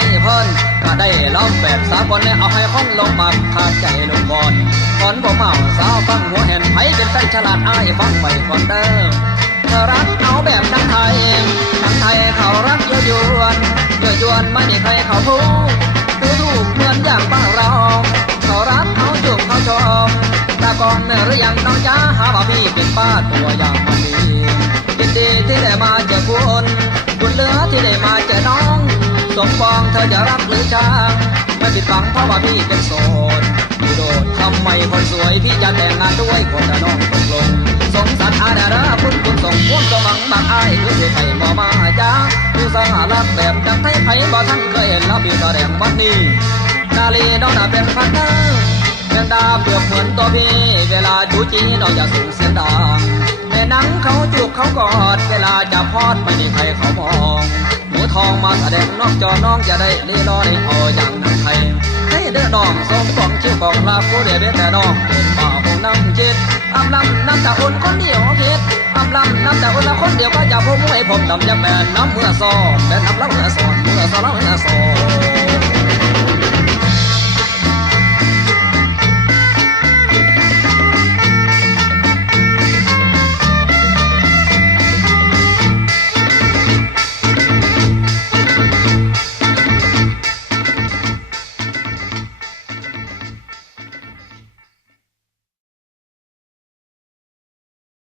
ว้เพิ่นก็ได้ร้องแบบสากลเอาให้คนลงมาขาดใจลงก่อนก่อนบ่เมาสาวฟังหัวเห็นไผเป็นแฟนฉลาดอ้ายฟังไว้ก่อนเด้อรักเอาแบบทั้งไทยเขารักยั่วยวนไม่มีใครเขาพูดดูถูกเหมือนอย่างบ้านเราเขารักเขาจุกเขาชมตากองเมื่อหรือยังน้องจ้าหาว่าพี่เป็นบ้าตัวอย่างมันดียินดีที่ได้มาเจอคุณเหลือที่ได้มาเจอน้องสมปองเธอจะรักหรือช่างไม่ผิดหวังเพราะว่าพี่เป็นโสดพี่โดดทำไมคนสวยพี่จะแต่งงานด้วยคนละน้องตกลงสงสารอาดาราคุณส่งพวงสมังบางอ้ายคือสิไปบ่มาจ้าผู้สหรัฐแบบจังไทยไผบ่ทันเคยเห็นแล้วพี่ก็แดงวันนี้นาลีน้องน่ะเป็นพันเนอร์เป็นดาเปรียบเหมือนตัวพี่เวลาจูจีน้องอย่าส่งเสียงดังแม่นังเขาจูบเขากอดเวลาจะพอดไม่มีใครเขามองหมูทองมาแสดงนอกจอน้องจะได้ลีลอได้พออย่างนังไทยให้เด้อน้องสมปองชื่อบอกลาผู้เดียวแต่น้องเป็นบ่าวน้ำจิตอำลำน้ำตาอุ่นคนเดียวคิดอำลำน้ำตาอุ่นละคนเดียวก็จะพูดให้ผมดำจะแบนน้ำเมื่อซ้อนแบนน้ำละเมื่อซ้อนเมื่อซ้อนละเมื่อซ้อน